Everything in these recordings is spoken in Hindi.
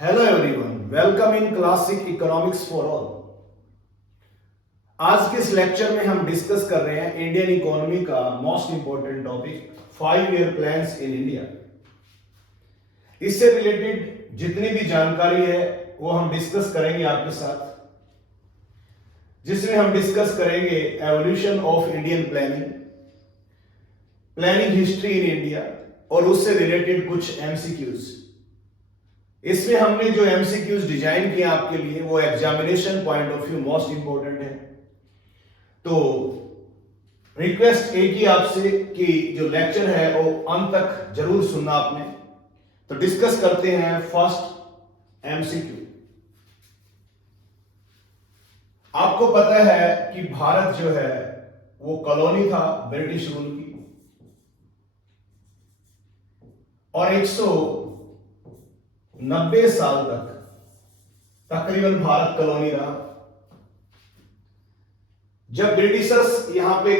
Hello everyone, welcome in classic economics for all. आज के इस लेक्चर में हम डिस्कस कर रहे हैं इंडियन इकोनॉमी का most important topic 5 year plans in India. इससे रिलेटेड जितनी भी जानकारी है वो हम डिस्कस करेंगे आपके साथ, जिसमें हम डिस्कस करेंगे evolution of Indian planning, planning history in India और उससे रिलेटेड कुछ एमसीक्यूज। इसमें हमने जो एमसीक्यूज डिजाइन किया आपके लिए वो examination point of view most important है। तो रिक्वेस्ट एक ही आपसे कि जो लेक्चर है वो अंत तक जरूर सुनना आपने। तो डिस्कस करते हैं फर्स्ट एमसीक्यू। आपको पता है कि भारत जो है वो कॉलोनी था ब्रिटिश रूल की, और 190 साल तक तकरीबन भारत कॉलोनी रहा। जब ब्रिटिशर्स यहां पे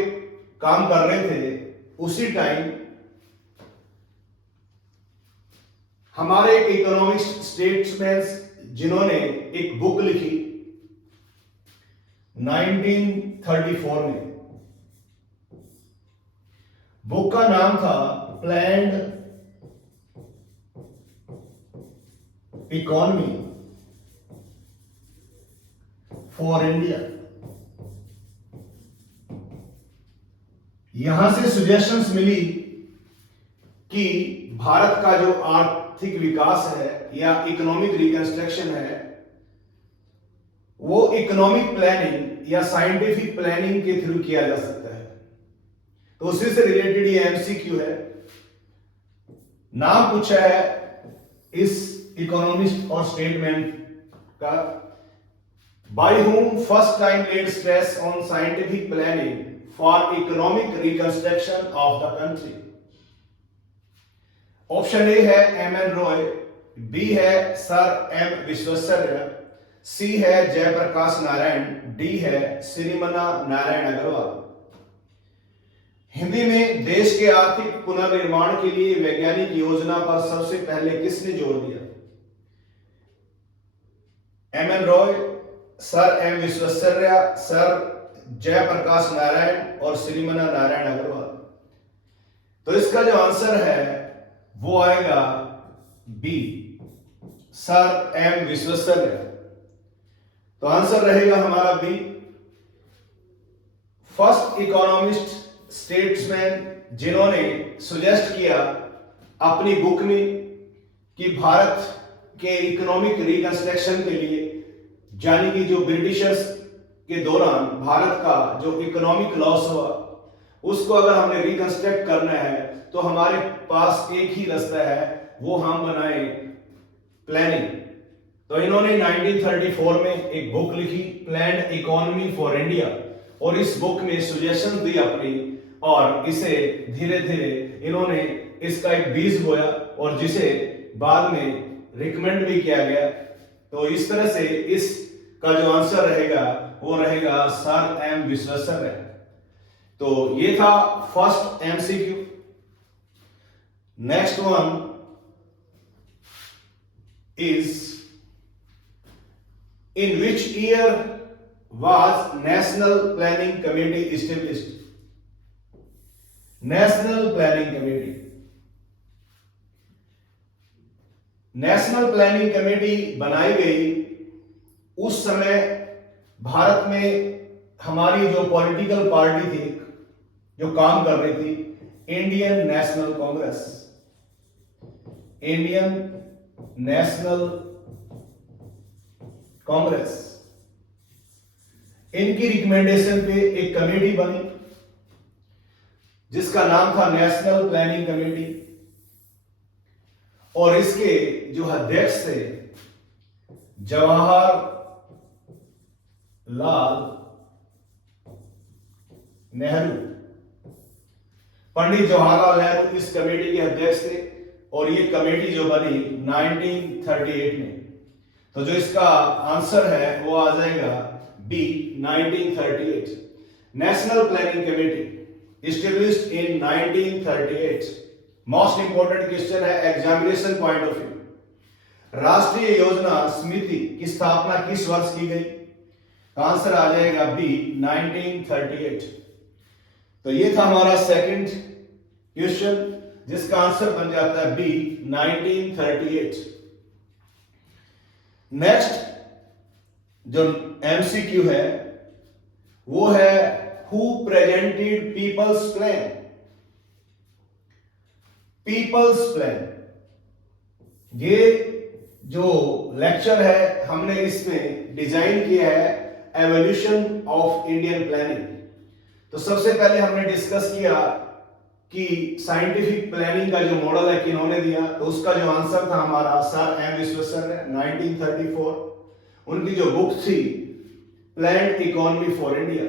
काम कर रहे थे उसी टाइम हमारे एक इकोनॉमिस्ट स्टेट्समैन जिन्होंने एक बुक लिखी 1934 में। बुक का नाम था प्लान्ड इकोनॉमी फॉर इंडिया। यहां से सजेशंस मिली कि भारत का जो आर्थिक विकास है या इकोनॉमिक रिकंस्ट्रक्शन है वो इकोनॉमिक प्लानिंग या साइंटिफिक प्लानिंग के थ्रू किया जा सकता है। तो उसी से रिलेटेड ये एमसीक्यू है। नाम पूछा है इस इकोनॉमिस्ट और स्टेटमेंट का, by whom first time laid stress on scientific planning for economic reconstruction of the country. Option A है एम.एन. रॉय, बी है सर एम विश्वेश्वरैया, सी है जयप्रकाश नारायण, डी है श्रीमना नारायण अग्रवाल। हिंदी में देश के आर्थिक पुनर्निर्माण के लिए वैज्ञानिक योजना पर सबसे पहले किसने जोर दिया? M N. Roy, sir M Visvesvaraya, sir Jayaprakash Narayan और श्रीमना नारायण अग्रवाल। तो इसका जो आंसर है वो आएगा बी, सर एम विश्वेश्वरैया। तो आंसर रहेगा हमारा बी। फर्स्ट इकोनॉमिस्ट स्टेट्समैन जिन्होंने सुजेस्ट किया अपनी बुक में कि भारत के इकोनॉमिक रिकंस्ट्रक्शन के लिए, यानी कि जो ब्रिटिशर्स के दौरान भारत का जो इकोनॉमिक लॉस हुआ उसको अगर हमने रिकंस्ट्रक्ट करना है तो हमारे पास एक ही रास्ता है, वो हम बनाए प्लानिंग। तो इन्होंने 1934 में एक बुक लिखी प्लान्ड इकोनॉमी फॉर इंडिया, और इस बुक में सजेशन दी अपनी, और इसे धीरे धीरे इन्होंने इसका एक बीज बोया और जिसे बाद में रिकमेंड भी किया गया। तो इस तरह से इस का जो आंसर रहेगा वो रहेगा सर एम विश्वेश्वरैया। तो ये था first MCQ. Next one is in which year was national planning committee established? National planning committee, national planning committee बनाई गई उस समय भारत में हमारी जो पॉलिटिकल पार्टी थी जो काम कर रही थी, Indian national Congress, Indian national Congress, इनकी रिकमेंडेशन पे एक कमेटी बनी जिसका नाम था नेशनल प्लानिंग कमेटी, और इसके जो अध्यक्ष थे जवाहर लाल नेहरू। पंडित जवाहरलाल नेहरू इस कमेटी के अध्यक्ष थे, और ये कमेटी जो बनी 1938 में। तो जो इसका आंसर है वो आ जाएगा B, 1938। National planning committee established in 1938। Most important question है एग्जामिनेशन पॉइंट ऑफ व्यू। राष्ट्रीय योजना समिति की स्थापना किस वर्ष की गई? आंसर आ जाएगा बी 1938। तो ये था हमारा सेकंड क्वेश्चन, जिसका आंसर बन जाता है बी 1938। नेक्स्ट जो एमसीक्यू है वो है who presented people's plan? People's plan, ये जो लेक्चर है हमने इसमें डिजाइन किया है एवोल्यूशन ऑफ इंडियन प्लानिंग। तो सबसे पहले हमने डिस्कस किया कि साइंटिफिक प्लानिंग का जो मॉडल है किन्होंने दिया, तो उसका जो आंसर था हमारा सर एम विश्वेश्वरैया ने 1934। उनकी जो बुक थी प्लान्ड इकोनॉमी फॉर इंडिया।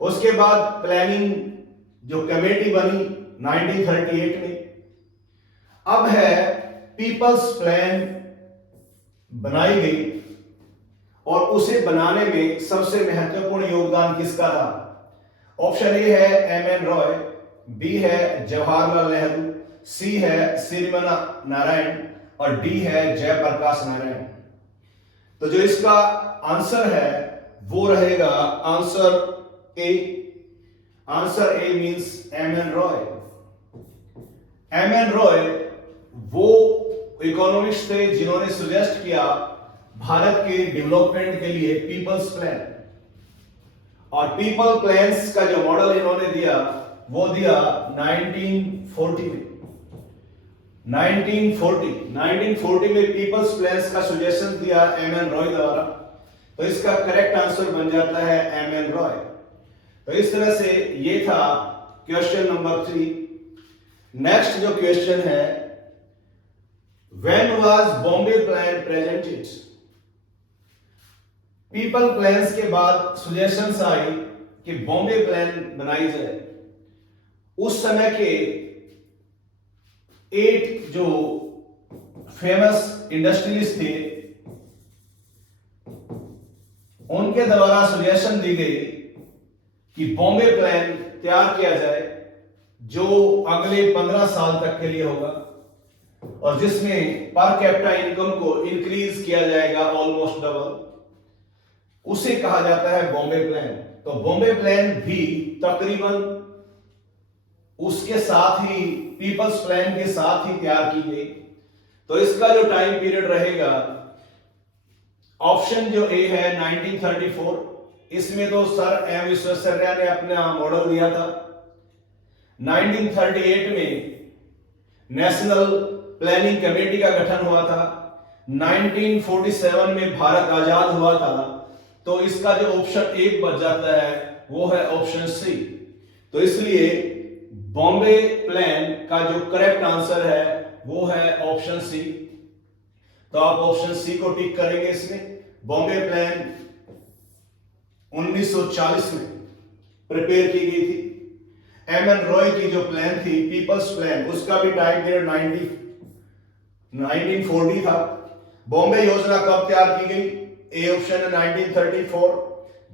उसके बाद प्लानिंग जो कमेटी बनी 1938 में। अब है पीपल्स प्लान बनाई गई और उसे बनाने में सबसे महत्वपूर्ण योगदान किसका था? ऑप्शन ए है एम एन रॉय, बी है जवाहरलाल नेहरू, सी है सिरिमना नारायण और डी है जयप्रकाश नारायण। तो जो इसका आंसर है वो रहेगा answer A. Answer A means M N Roy. M N Roy वो इकोनॉमिस्ट थे जिन्होंने सजेस्ट किया भारत के डेवलपमेंट के लिए पीपल्स प्लान। और पीपल प्लान्स का जो मॉडल इन्होंने दिया वो दिया 1940 में। 1940 में पीपल्स प्लान्स का सजेशन दिया एम एन रॉय द्वारा। तो इसका करेक्ट आंसर बन जाता है एम एन रॉय। तो इस तरह से ये था क्वेश्चन नंबर 3। नेक्स्ट जो क्वेश्चन है, when was Bombay plan presented? People plans के बाद सजेशंस आई कि बॉम्बे प्लान बनाई जाए। उस समय के 8 जो फेमस इंडस्ट्रीज थे उनके द्वारा सजेशन दी गई कि बॉम्बे प्लान तैयार किया जाए जो अगले 15 साल तक के लिए होगा और जिसमें पर कैपिटा इनकम को इंक्रीज किया जाएगा ऑलमोस्ट डबल। उसे कहा जाता है बॉम्बे प्लान। तो बॉम्बे प्लान भी तकरीबन उसके साथ ही पीपल्स प्लान के साथ ही तैयार की गई। तो इसका जो टाइम पीरियड रहेगा, ऑप्शन जो ए है 1934, इसमें तो सर एम विश्वेश्वरैया ने अपना मॉडल दिया था। 1938 में नेशनल प्लानिंग कमेटी का गठन हुआ था। 1947 में भारत आजाद हुआ था। तो इसका जो ऑप्शन 1 बच जाता है वो है ऑप्शन सी। तो इसलिए बॉम्बे प्लान का जो करेक्ट आंसर है वो है ऑप्शन सी। तो आप ऑप्शन सी को टिक करेंगे। इसमें बॉम्बे प्लान 1940 में प्रिपेयर की गई थी। एम एन रॉय की जो प्लान थी पीपल्स प्लान, उसका भी टाइम पीरियड 1940 था। बॉम्बे योजना कब तैयार की गई? ए ऑप्शन है 1934,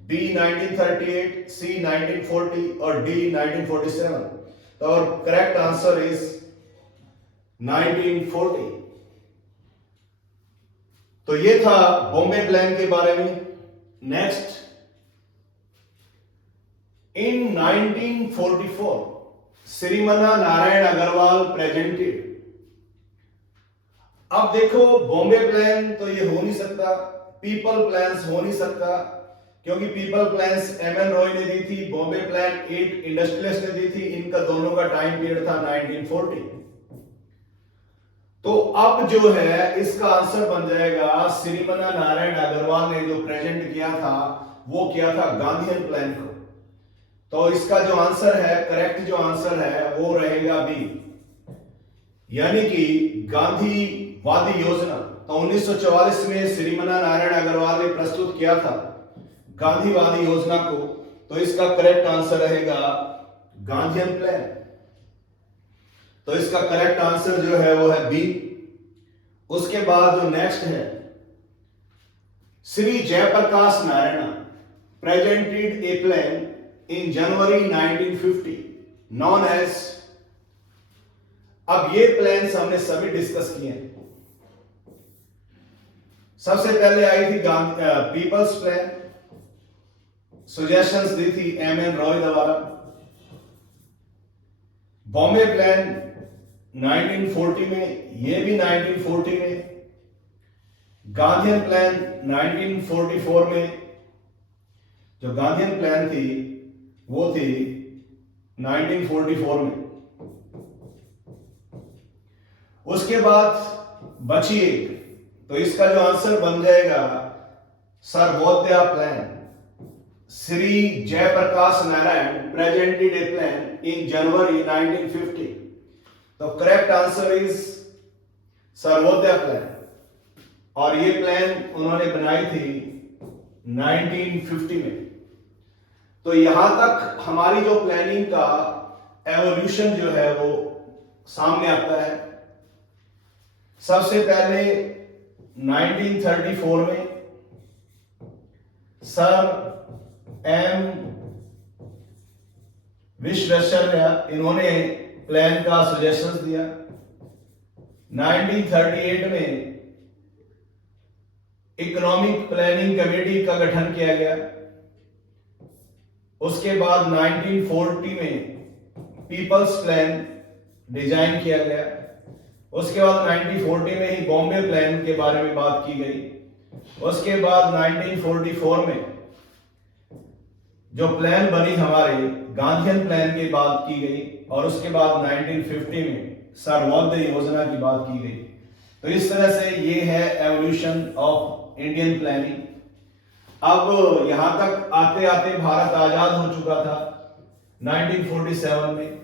बी 1938, सी 1940 और डी 1947। तो करेक्ट आंसर इज 1940। तो ये था बॉम्बे प्लान के बारे में। नेक्स्ट, इन 1944 सिरिमना नारायण अग्रवाल प्रेजेंटेड। अब देखो बॉम्बे प्लान तो ये हो नहीं सकता, पीपल प्लान्स हो नहीं सकता, क्योंकि people plans M N Roy ने दी थी, बॉम्बे प्लान 8 इंडस्ट्रियलिस्ट ने दी थी। इनका दोनों का टाइम पीरियड था 1940। तो अब जो है इसका आंसर बन जाएगा सिरिमना नारायण अग्रवाल ने जो प्रेजेंट किया था वो किया था गांधीयन प्लान को। तो इसका जो आंसर है, करेक्ट जो आंसर है वो रहेगा बी, यानी कि गांधीवादी योजना। तो 1944 में सिरिमना नारायण अग्रवाल ने प्रस्तुत किया था गांधीवादी योजना को। तो इसका करेक्ट आंसर रहेगा गांधीयन प्लान। तो इसका करेक्ट आंसर जो है वो है बी। उसके बाद जो नेक्स्ट है, Shri Jayaprakash Narayan presented a plan in January 1950 known as। अब ये प्लान्स हमने सभी डिस्कस किए हैं। सबसे पहले आई थी पीपल्स प्लान, सजेशंस दी थी एम.एन. रॉय द्वारा। बॉम्बे प्लान 1940 में, ये भी 1940 में। गांधीयन प्लान 1944 में। जो गांधीयन प्लान थी वो थी 1944 में। उसके बाद बची एक, तो इसका जो आंसर बन जाएगा Sarvodaya plan, Shri Jayaprakash Narayan presented a plan in January 1950। तो correct answer is Sarvodaya plan, और ये प्लान उन्होंने बनाई थी 1950 में। तो यहां तक हमारी जो प्लानिंग का एवोल्यूशन जो है वो सामने आता है। सबसे पहले 1934 में सर एम विश्वेश्वरैया इन्होंने प्लान का सजेशंस दिया। 1938 में इकोनॉमिक प्लानिंग कमेटी का गठन किया गया। उसके बाद 1940 में पीपल्स प्लान डिजाइन किया गया। उसके बाद 1940 में ही बॉम्बे प्लान के बारे में बात की गई। उसके बाद 1944 में जो प्लान बनी हमारे गांधीयन प्लान की बात की गई, और उसके बाद 1950 में सर्वोदय योजना की बात की गई। तो इस तरह से ये है एवोल्यूशन ऑफ इंडियन प्लानिंग। अब यहां तक आते आते भारत आजाद हो चुका था 1947 में।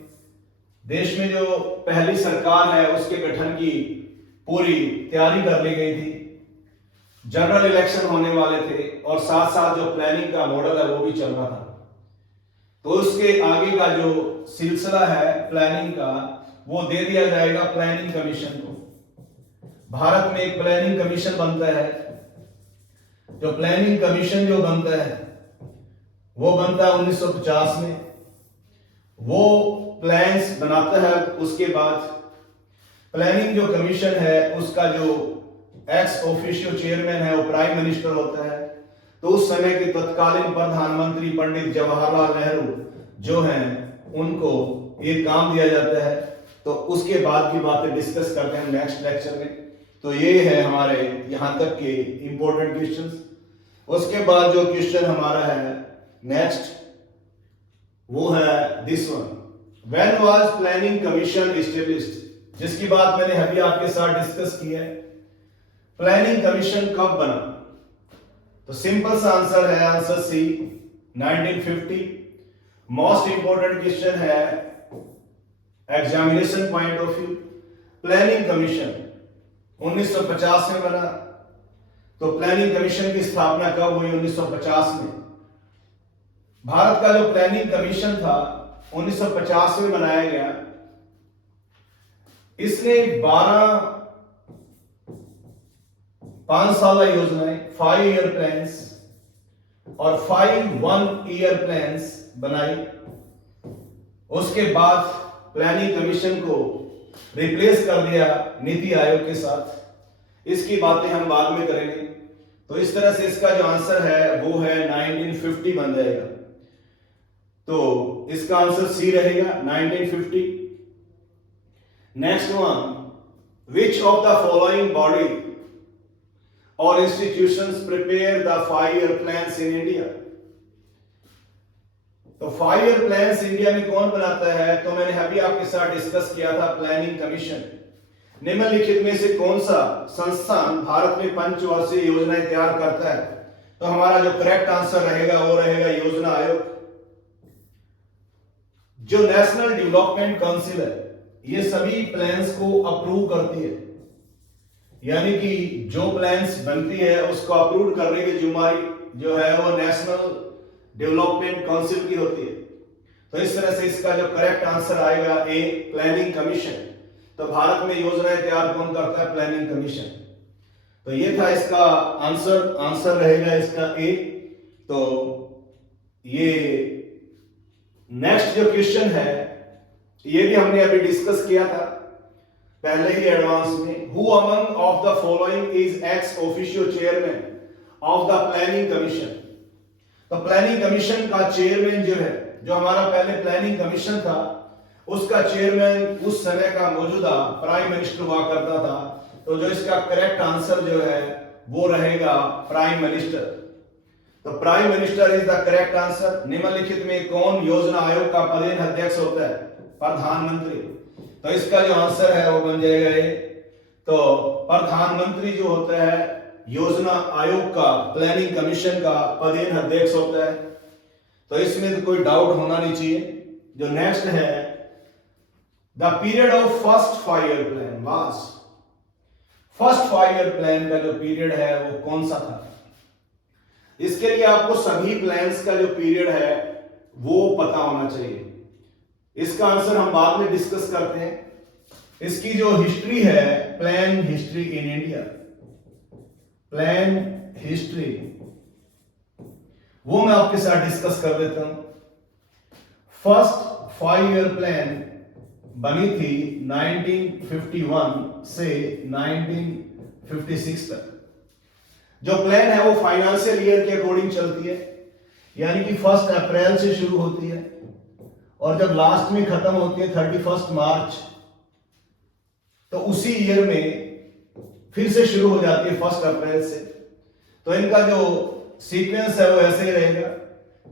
देश में जो पहली सरकार है उसके गठन की पूरी तैयारी कर ली गई थी। जनरल इलेक्शन होने वाले थे, और साथ साथ जो प्लानिंग का मॉडल है वो भी चल रहा था। तो उसके आगे का जो सिलसिला है प्लानिंग का वो दे दिया जाएगा प्लानिंग कमीशन को। भारत में एक प्लानिंग कमीशन बनता है। जो प्लानिंग कमीशन जो बनता है वो बनता है 1950 में। वो प्लान्स बनाता है। उसके बाद प्लानिंग जो कमीशन है उसका जो एक्स ऑफिशियो चेयरमैन है वो प्राइम मिनिस्टर होता है। तो उस समय के तत्कालीन प्रधानमंत्री पंडित जवाहरलाल नेहरू जो हैं उनको ये काम दिया जाता है। तो उसके बाद की बातें डिस्कस करते हैं नेक्स्ट लेक्चर में। तो ये है हमारे यहां तक के इंपॉर्टेंट क्वेश्चंस। उसके बाद जो क्वेश्चन हमारा है नेक्स्ट वो है this one, when was planning commission established, जिसकी बात मैंने अभी आपके साथ डिस्कस की है। प्लानिंग कमीशन कब बना? तो सिंपल सा आंसर है answer C 1950। Most important question है examination point of view. Planning commission 1950 में बना। तो प्लानिंग कमीशन की स्थापना कब हुई? 1950 में। भारत का जो प्लानिंग कमीशन था 1950 में बनाया गया। इसने 12 5 साल योजनाएं, 5 ईयर प्लान्स और 5 1 ईयर प्लान्स बनाई। उसके बाद प्लानिंग कमीशन को रिप्लेस कर दिया नीति आयोग के साथ। इसकी बातें हम बाद में करेंगे। तो इस तरह से इसका जो आंसर है वो है 1950 बन जाएगा। तो इसका आंसर सी रहेगा 1950। Next one, which of the following body or institutions prepare the 5 year plans in India? तो 5 ईयर प्लान्स इंडिया में कौन बनाता है? तो मैंने अभी आपके साथ डिस्कस किया था प्लानिंग कमीशन। निम्नलिखित में से कौन सा संस्थान भारत में पंचवर्षीय योजनाएं तैयार करता है? तो हमारा जो करेक्ट आंसर रहेगा वो रहेगा योजना आयोग। जो नेशनल डेवलपमेंट काउंसिल है ये सभी प्लान्स को अप्रूव करती है, यानी कि जो प्लान्स बनती है उसको अप्रूव करने की जिम्मेदारी जो है वो नेशनल डेवलपमेंट काउंसिल की होती है। तो इस तरह से इसका जो करेक्ट आंसर आएगा ए, प्लानिंग कमीशन। तो भारत में योजनाएं तैयार कौन करता है? Planning commission. तो ये था इसका आंसर रहेगा इसका ए। तो ये नेक्स्ट जो क्वेश्चन है ये भी हमने अभी डिस्कस किया था। पहले ही एडवांस में, who among of the following is ex officio chairman of the planning commission. तो प्लानिंग कमीशन का चेयरमैन जो है, जो हमारा पहले प्लानिंग कमीशन था, उसका चेयरमैन उस समय का मौजूदा प्राइम मिनिस्टर हुआ करता था। तो जो इसका करेक्ट आंसर जो है वो रहेगा प्राइम मिनिस्टर। तो prime minister is the correct answer. निम्नलिखित में कौन योजना आयोग का पदेन अध्यक्ष होता है? प्रधानमंत्री। तो इसका जो आंसर है वो बन जाएगा ये। तो प्रधानमंत्री जो होता है योजना आयोग का, प्लानिंग कमीशन का पदेन अध्यक्ष होता है। तो इसमें तो कोई डाउट होना नहीं चाहिए। जो नेक्स्ट है, the period of first 5 year plan was, first 5 year plan का जो पीरियड है वो कौन सा था? इसके लिए आपको सभी प्लान्स का जो पीरियड है वो पता होना चाहिए। इसका आंसर हम बाद में डिस्कस करते हैं। इसकी जो हिस्ट्री है, plan history in India, plan history, वो मैं आपके साथ डिस्कस कर देता हूं। फर्स्ट 5 ईयर प्लान बनी थी 1951 से 1956 तक। जो प्लान है वो फाइनेंशियल ईयर के अकॉर्डिंग चलती है, यानी कि 1 अप्रैल से शुरू होती है और जब लास्ट में खत्म होती है 31 मार्च, तो उसी ईयर में फिर से शुरू हो जाती है 1 अप्रैल से। तो इनका जो सीक्वेंस है वो ऐसे ही रहेगा।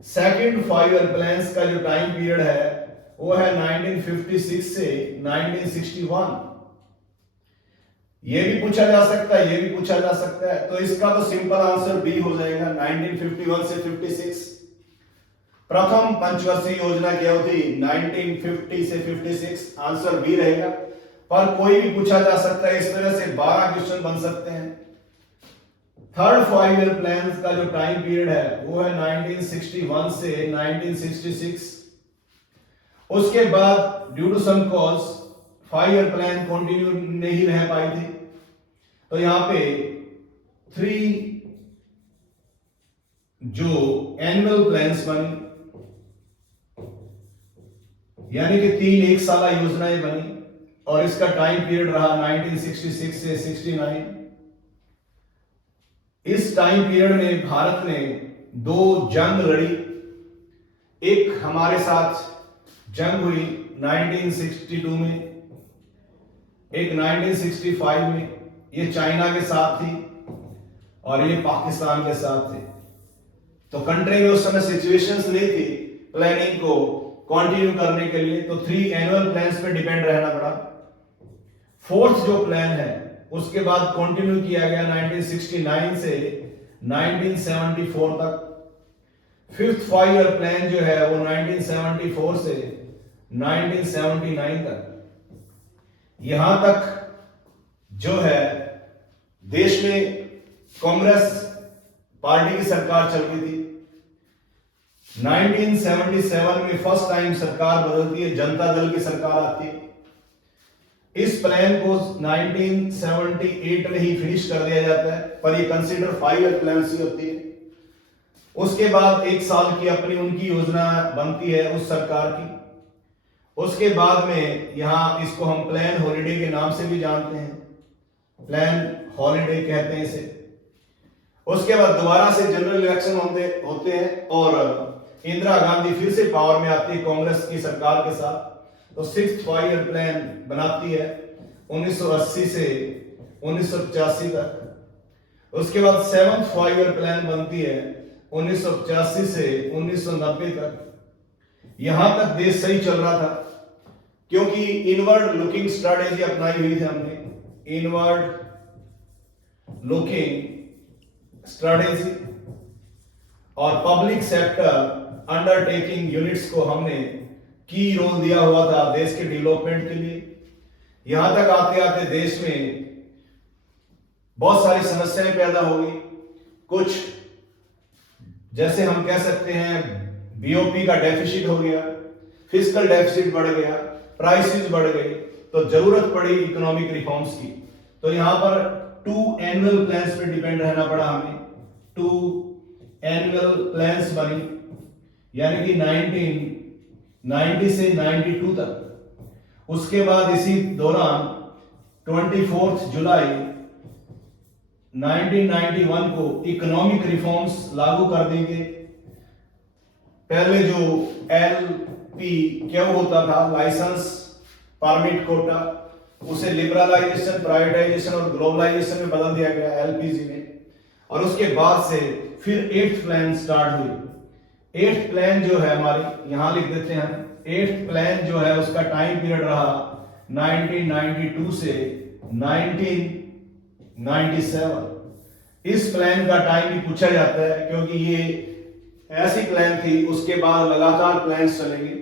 सेकंड 5 ईयर प्लान्स का जो टाइम पीरियड है वो है 1956 से 1961। ये भी पूछा जा सकता है, ये भी पूछा जा सकता है। तो इसका तो सिंपल आंसर बी हो जाएगा, 1951 से 56। प्रथम पंचवर्षीय योजना क्या होती? 1950 से 56। आंसर बी रहेगा। पर कोई भी पूछा जा सकता है, इस तरह से 12 क्वेश्चन बन सकते हैं। थर्ड 5 ईयर प्लान का जो टाइम पीरियड है वो है 1961 से 1966। उसके बाद due to some cause 5 year plan continue नहीं रह पाई थी। तो यहां पे 3 जो एनुअल प्लान्स बनी, यानी कि 3 एक साला योजनाएं बनी और इसका टाइम पीरियड रहा 1966 से 69। इस टाइम पीरियड में भारत ने 2 जंग लड़ी। एक हमारे साथ जंग हुई 1962 में, एक 1965 में। ये चाइना के साथ थी और ये पाकिस्तान के साथ थे। तो कंट्री में उस समय सिचुएशंस नहीं थी प्लानिंग को कंटिन्यू करने के लिए, तो 3 एनुअल प्लान्स पे डिपेंड रहना पड़ा। फोर्थ जो प्लान है उसके बाद कंटिन्यू किया गया 1969 से 1974 तक। फिफ्थ 5 ईयर प्लान जो है वो 1974 से 1979 तक। यहां तक जो है देश में कांग्रेस पार्टी की सरकार चल रही थी। 1977 में फर्स्ट टाइम सरकार बदलती है, जनता दल की सरकार आती है। इस प्लान को 1978 में ही फिनिश कर दिया जाता है, पर ये कंसीडर 5 ईयर प्लान ही होती है। उसके बाद 1 साल की अपनी उनकी योजना बनती है उस सरकार की। उसके बाद में यहां इसको हम प्लान हॉलिडे के नाम से भी जानते हैं, प्लान हॉलिडे कहते हैं इसे। उसके बाद दोबारा से जनरल इलेक्शन होते हैं और इंदिरा गांधी फिर से पावर में आती है कांग्रेस की सरकार के साथ। तो 6th 5 ईयर प्लान बनाती है 1980 से 1985 तक। उसके बाद 7th 5 ईयर प्लान बनती है 1985 से 1990 तक। यहां तक देश सही चल रहा था क्योंकि इनवर्ड लुकिंग स्ट्रेटेजी अपनाई हुई थी हमने, इनवर्ड लुकिंग स्ट्रेटेजी, और पब्लिक सेक्टर अंडरटेकिंग यूनिट्स को हमने की रोल दिया हुआ था देश के डेवलपमेंट के लिए। यहां तक आते आते देश में बहुत सारी समस्याएं पैदा हो गई। कुछ जैसे हम कह सकते हैं बीओपी का डेफिसिट हो गया, फिस्कल डेफिसिट बढ़ गया, प्राइसेस बढ़ गई, तो जरूरत पड़ी इकोनॉमिक रिफॉर्म्स की। तो यहां पर 2 एनुअल प्लान्स पे डिपेंड रहना पड़ा हमें। 2 एनुअल प्लान्स बनी, यानी कि 1990 से 92 तक। उसके बाद इसी दौरान 24 जुलाई 1991 को इकोनॉमिक रिफॉर्म्स लागू कर देंगे। पहले जो LPQ होता था, लाइसेंस परमिट कोटा, उसे लिबरलाइजेशन, प्राइवेटाइजेशन और ग्लोबलाइजेशन में बदल दिया गया LPG में। और उसके बाद से फिर 8th प्लान स्टार्ट हुई। 8th प्लान जो है हमारी, यहां लिख देते हैं, 8th प्लान जो है उसका टाइम पीरियड रहा 1992 से 1997। इस प्लान का टाइम भी पूछा जाता है क्योंकि ये ऐसी प्लान थी, उसके बाद लगातार प्लान्स चलेंगे।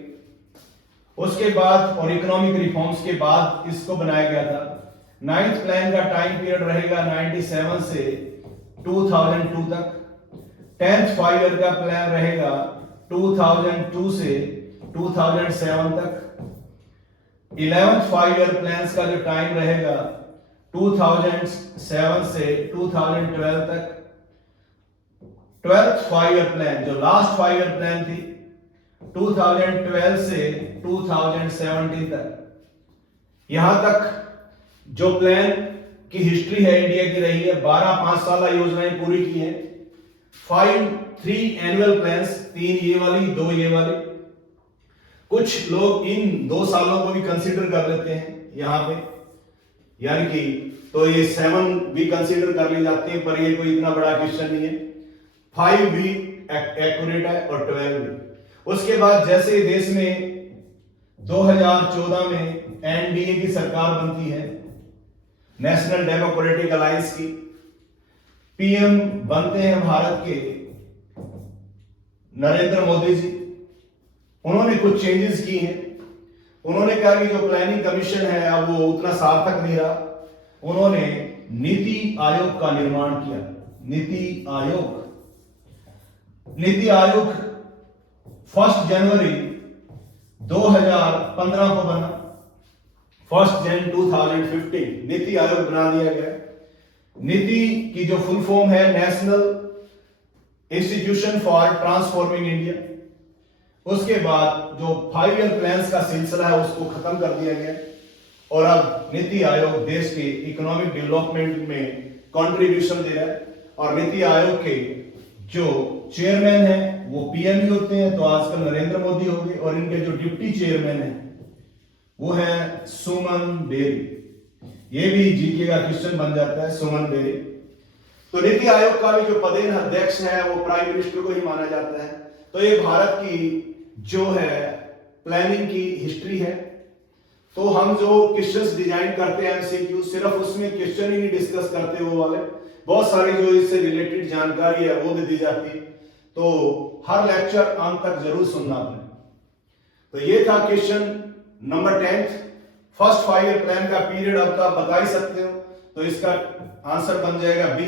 उसके बाद और इकोनॉमिक रिफॉर्म्स के बाद इसको बनाया गया था। 9th प्लान का टाइम पीरियड रहेगा 97 से 2002 तक। 10th 5 ईयर का प्लान रहेगा 2002 से 2007 तक। 11th 5 ईयर प्लान्स का जो टाइम रहेगा 2007 से 2012 तक। 12th 5 ईयर प्लान, जो लास्ट 5 ईयर प्लान थी, 2012 से 2017 तक। यहां तक जो प्लान की हिस्ट्री है इंडिया की रही है, 12 5 साल योजनाएं पूरी की हैं। 3 एनुअल प्लान्स, 3 ये वाली, 2 ये वाली। कुछ लोग इन 2 सालों को भी कंसीडर कर लेते हैं यहां पे, यानी कि तो ये 7 भी कंसीडर कर ली जाती है, पर ये कोई इतना बड़ा क्वेश्चन नहीं है। 5 भी एक्यूरेट है और 12 भी। उसके बाद जैसे देश में 2014 में NDA की सरकार बनती है, नेशनल डेमोक्रेटिक अलायंस की, PM बनते हैं भारत के नरेंद्र मोदी जी। उन्होंने कुछ चेंजेस की हैं। उन्होंने कहा कि जो प्लानिंग कमीशन है अब वो उतना सार्थक नहीं रहा। उन्होंने नीति आयोग का निर्माण किया। नीति आयोग 1 जनवरी 2015 को बना। 1 जनवरी 2015 नीति आयोग बना दिया गया। नीति की जो फुल फॉर्म है national institution for transforming India. उसके बाद जो 5 ईयर प्लान्स का सिलसिला है उसको खत्म कर दिया गया और अब नीति आयोग देश के इकोनॉमिक डेवलपमेंट में कंट्रीब्यूशन दे रहा है। और नीति आयोग के जो चेयरमैन है वो PM ही होते हैं, तो आजकल नरेंद्र मोदी हो गए, और इनके जो डिप्टी चेयरमैन है वो है सुमन बेरी। ये भी जीके का क्वेश्चन बन जाता है, सुमन बेरी। तो नीति आयोग का भी जो पदेन अध्यक्ष है वो प्राइम मिनिस्टर को ही माना जाता है। तो ये भारत की जो है प्लानिंग की हिस्ट्री है। तो हम जो क्वेश्चंस डिजाइन करते हैं MCQ, सिर्फ उसमें क्वेश्चन ही नहीं डिस्कस करते, वो वाले बहुत सारी जो इससे रिलेटेड जानकारी है वो भी दी जाती है। तो हर लेक्चर अंत तक जरूर सुनना आपने। तो ये था question number 10। First 5 year plan का पीरियड अब तो आप बता ही सकते हो, तो इसका आंसर बन जाएगा B।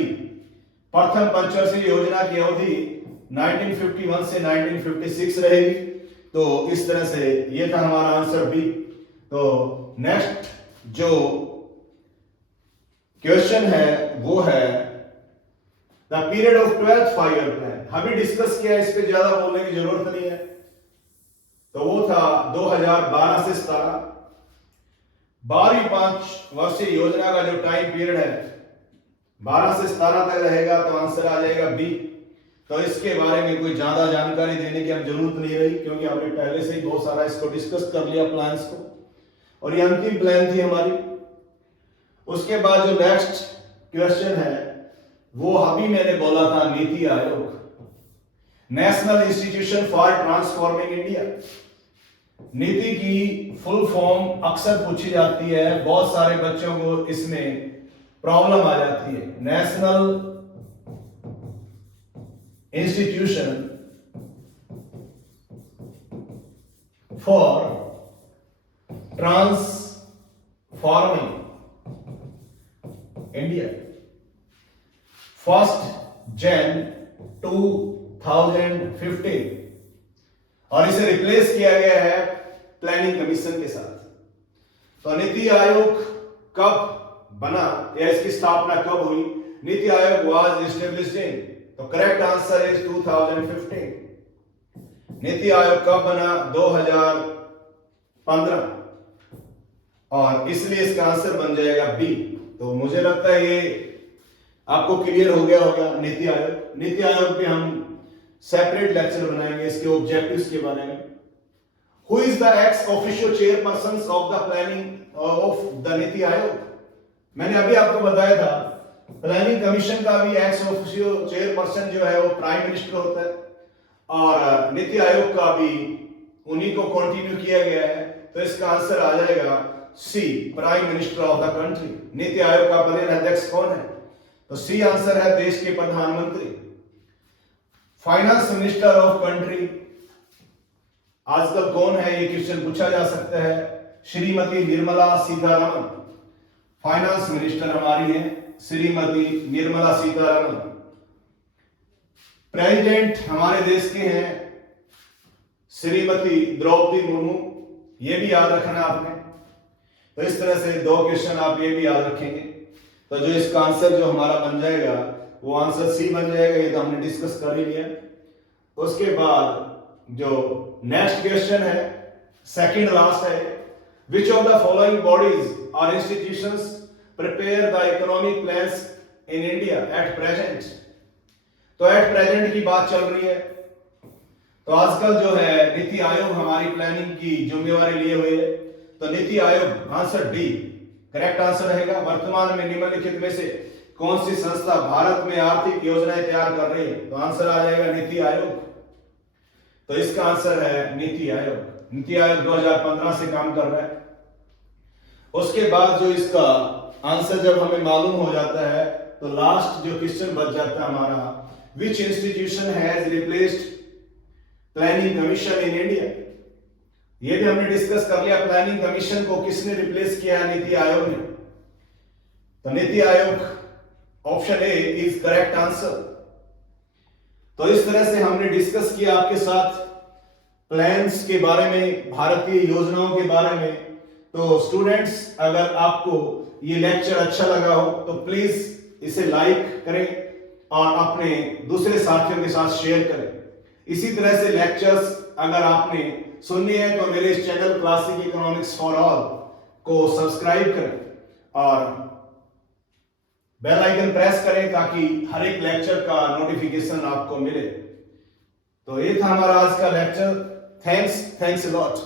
प्रथम पंचवर्षीय योजना की अवधि 1951 से 1956 रहेगी। तो इस तरह से ये था हमारा आंसर B। तो नेक्स्ट जो क्वेश्चन है वो है the period of 12th 5 year plan. अभी डिस्कस किया, इस पे ज्यादा बोलने की जरूरत नहीं है। तो वो था 2012 से 17। 12वीं 5 वर्षीय योजना का जो टाइम पीरियड है 12 से 17 तक रहेगा, तो आंसर आ जाएगा B। तो इसके बारे में कोई ज्यादा जानकारी देने की अब जरूरत नहीं रही, क्योंकि हमने पहले से ही बहुत सारा इसको डिस्कस कर लिया प्लान्स को, और ये अंतिम प्लान थी हमारी। उसके बाद जो नेक्स्ट क्वेश्चन है वो अभी मैंने बोला था NITI Aayog, national institution for transforming India. नीति की फुल फॉर्म अक्सर पूछी जाती है, बहुत सारे बच्चों को इसमें प्रॉब्लम आ जाती है। National institution for transforming India, 1 जनवरी 2015, और इसे रिप्लेस किया गया है प्लानिंग कमीशन के साथ। तो नीति आयोग कब बना या इसकी स्थापना कब हुई? NITI Aayog was established in, तो correct answer is 2015। NITI Aayog कब बना? 2015। और इसलिए इसका आंसर बन जाएगा बी। तो मुझे लगता है ये आपको क्लियर हो गया होगा। नीति आयोग, नीति आयोग पे हम सेपरेट लेक्चर बनाएंगे इसके ऑब्जेक्टिव्स के बारे में। Who is the ex officio chairperson of the planning of the NITI Aayog? मैंने अभी आपको बताया था प्लानिंग कमीशन का भी एक्स ऑफिशियो चेयरपर्सन जो है वो प्राइम मिनिस्टर होता है, और नीति आयोग का भी उन्हीं को कंटिन्यू किया गया है। तो इसका आंसर आ जाएगा C, prime minister of the country. Niti Aayog का प्रदेश अध्यक्ष कौन है? तो सी आंसर है देश के प्रधानमंत्री। फाइनेंस मिनिस्टर ऑफ कंट्री आजकल कौन है, ये क्वेश्चन पूछा जा सकता है। श्रीमती निर्मला सीतारमण फाइनेंस मिनिस्टर हमारी है, श्रीमती निर्मला सीतारमण। प्रेसिडेंट हमारे देश के हैं श्रीमती द्रौपदी मुर्मू, ये भी याद रखना आपने। तो इस तरह से दो क्वेश्चन आप ये भी याद रखेंगे। तो जो इसका आंसर जो हमारा बन जाएगा वो आंसर सी बन जाएगा, ये तो हमने डिस्कस कर ही लिया। उसके बाद जो नेक्स्ट क्वेश्चन है, सेकंड लास्ट है, which of the following bodies or institutions prepare the economic plans in India at present? तो एट प्रेजेंट की बात चल रही है। तो आजकल जो है नीति आयोग हमारी प्लानिंग की जिम्मेवारी लिए हुए है। तो NITI Aayog answer D correct answer रहेगा। वर्तमान में निम्नलिखित में से कौन सी संस्था भारत में आर्थिक योजनाएं तैयार कर रही है? तो आंसर आ जाएगा नीति आयोग। तो इसका आंसर है नीति आयोग। नीति आयोग 2015 से काम कर रहा है। उसके बाद जो इसका आंसर जब हमें मालूम हो जाता है तो लास्ट जो क्वेश्चन बच जाता है हमारा, विच institution has replaced planning commission in India? ये भी हमने डिस्कस कर लिया, प्लानिंग कमीशन को किसने रिप्लेस किया है? नीति आयोग ने। तो NITI Aayog option A is correct answer. तो इस तरह से हमने डिस्कस किया आपके साथ प्लान्स के बारे में, भारतीय योजनाओं के बारे में। तो स्टूडेंट्स, अगर आपको ये लेक्चर अच्छा लगा हो तो प्लीज इसे लाइक करें और अपने दूसरे साथियों के साथ शेयर करें। इसी तरह से लेक्चर्स अगर आपने सुननी है तो मेरे इस channel classic economics for all को सब्सक्राइब करें और बेल आइकन प्रेस करें ताकि हर एक लेक्चर का नोटिफिकेशन आपको मिले। तो ये था हमारा आज का लेक्चर। Thanks a lot.